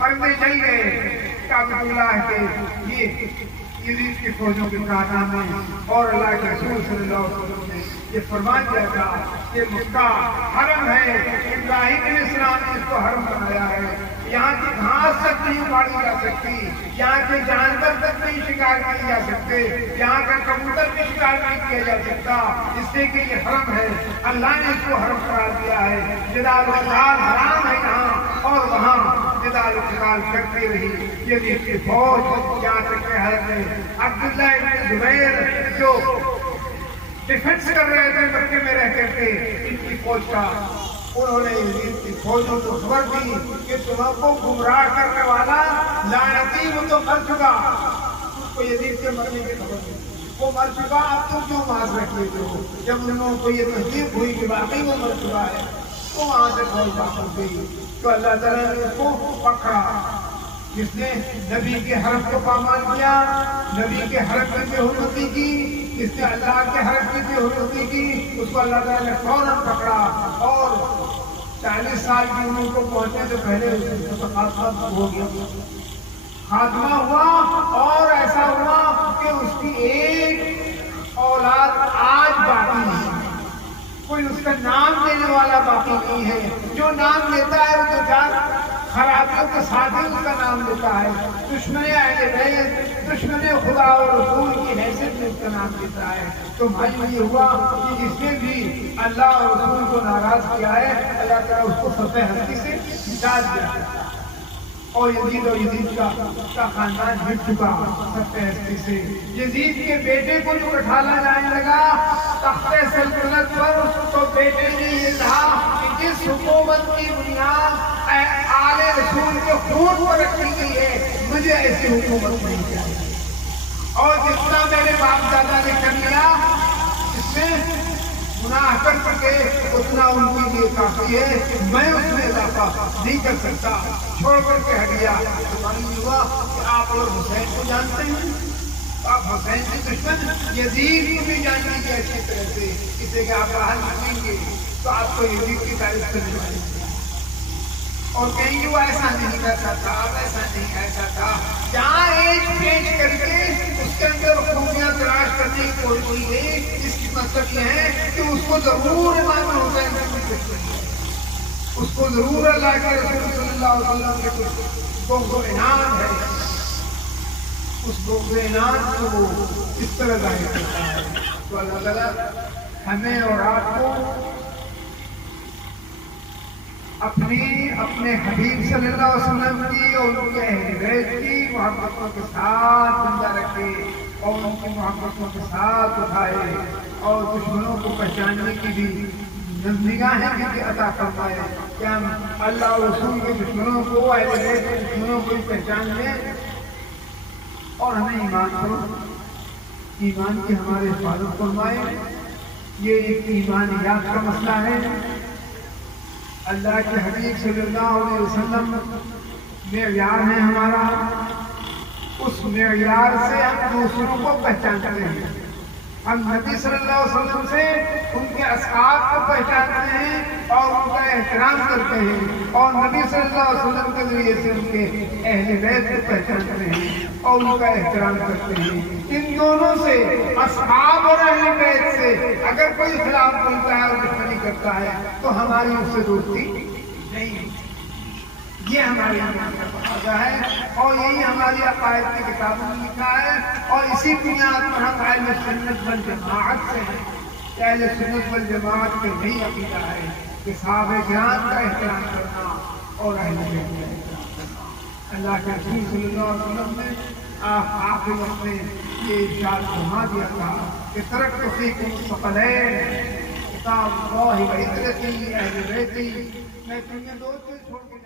پردے جل گئے کعبۃ اللہ کے یہ یزید کی فوجوں کے کارنامے، اور اللہ کے رسول صلی اللہ علیہ وسلم نے یہ فرما دیا تھا کہ مکہ حرم ہے، ابراہیم علیہ السلام نے اس کو حرم بنایا ہے، یہاں کی گھاس تک نہیں اگاڑی جا سکتی، یہاں کے جانور تک نہیں شکار کیے جا سکتے، یہاں کا کبوتر بھی شکار نہیں کیا جا سکتا، اس لیے کہ یہ حرم ہے، اللہ نے اس کو حرم قرار دیا ہے، جدال و قتال حرام ہے یہاں، اور وہاں جدال و قتال کرتی رہی یہ کی فوج، یہاں تک کہ حضرت عبداللہ ابن زبیر جو ڈیفنس کر رہے تھے مکے میں رہ کر کے ان کی فوج کا، انہوں نے یزید کی فوجوں کو خبر دی کہ تمہوں کو گمراہ کرنے والا لعنتی وہ تو مر چکا، اس کو یزید کے مرنے کی خبر دی، وہ مر چکا، اب تم کیوں مار رکھتے ہو؟ جب انہوں کو یہ تصدیق ہوئی کہ واقعی وہ مر چکا ہے تو وہاں سے فوج واپس گئی، تو اللہ تعالیٰ نے اس کو پکڑا، جس نے نبی کے حرم کو پامال کیا، نبی کے حرم میں بے حرمتی کی، جس نے اللہ کے حرم کی بے حرمتی کی، اس کو اللہ تعالیٰ نے فوراً پکڑا، اور 40 سال کی عمر کو پہنچنے سے پہلے اس کا خاتمہ ہو گیا، خاتمہ ہوا، اور ایسا ہوا کہ اس کی ایک اولاد آج باقی ہے، کوئی اس کا نام لینے والا باقی نہیں ہے، جو نام لیتا ہے وہ تو چار خرابیوں کے ساتھ ہی اس کا نام لیتا ہے، دشمن اہل بیت، دشمن خدا اور رسول کی حیثیت میں اس کا نام لیتا ہے، تو بھائی یہ ہوا کہ جس نے بھی اللہ اور رسول کو ناراض کیا ہے اللہ تعالیٰ اس کو سطح ہستی سے نجات دیا، اور یزید کا خاندان ہٹ چکا سطح ہستی سے، یزید کے بیٹے کو جو اٹھالا جانے لگا تخت سلطنت پر، تو بیٹے نے یہ کہا کہ جس حکومت کی بنیاد آل رسول کے خون پر رکھی گئی ہے مجھے ایسی حکومت نہیں چاہیے، اور جتنا میرے باپ دادا نے کر لیا اس میں گناہ کر سکے اتنا ان کے لیے کافی ہے، میں اس میں اضافہ نہیں کر سکتا، چھوڑ کر کے ہٹ گیا۔ معلوم ہوا کہ آپ اور حسین کو جانتے ہیں، آپ حسین کے دشمن یزید کو بھی جان لیجیے اچھی طرح سے، اس لیے کہ آپ باہر نکلیں گے تو آپ کو یزید کی تعریف کرنے والے اور کہیں گے وہ ایسا نہیں کرتا تھا، ایسا نہیں ایسا تھا، جہاں ایج پیش کر کے اس کے اندر خوبیاں تلاش کرنے کی کوشش کی گئی، اس کی مقصد یہ ہے کہ اس کو ضرور امام حسین اس کو ضرور اللہ کے رسول صلی اللہ علیہ وسلم کے کچھ گوگو انعام ہے، اس گوگو انعام کو وہ اس طرح ظاہر کرتا ہے۔ تو اللہ تعالیٰ ہمیں اور آپ کو اپنے حبیب صلی اللہ علیہ وسلم کی اور ان کے اہل بیت کی محبتوں کے ساتھ زندہ رکھے، اور ان کی محبتوں کے ساتھ اٹھائے، اور دشمنوں کو پہچاننے کی بھی نگاہیں بھی عطا فرمائے کہ ہم اللہ اور رسول کے دشمنوں کو، اہل بیت کے دشمنوں کو پہچان لیں، اور ہمیں ایمان کی ہمارے حفاظت فرمائے۔ یہ ایک ایمانیات کا مسئلہ ہے، اللہ کے حبیب صلی اللہ علیہ وسلم معیار ہے ہمارا، اس معیار سے ہم دوسروں کو پہچانتے ہیں، ہم نبی صلی اللہ علیہ وسلم سے ان کے اصحاب کو پہچانتے ہیں اور ان کا احترام کرتے ہیں، اور نبی صلی اللہ علیہ وسلم کے ذریعے سے ان کے اہل بیت کو پہچانتے ہیں اور ان کا احترام کرتے ہیں۔ ان دونوں سے، اصحاب اور اہل بیت سے اگر کوئی خلاف بولتا ہے اور دشمنی کرتا ہے تو ہماری اس سے دوستی نہیں، یہ ہماری ایمان کا تقاضا ہے، اور یہی ہماری عقائد کی کتابوں میں لکھا ہے، اور اسی بنیاد پر ہم اہل سنت والجماعت سے ہیں، اہل سنت والجماعت کے یہی عقیدہ ہے کہ صحابہ کرام کا احترام کرنا اور اہل بیت کا احترام کرنا۔ اللہ کے رسول صلی اللہ علیہ وسلم نے آخر وقت میں یہ ارشاد فرما دیا تھا کہ ترکت فیکم الثقلین کتاب اللہ و عترتی اہل بیتی، میں تمہیں دو چیز چھوڑ کے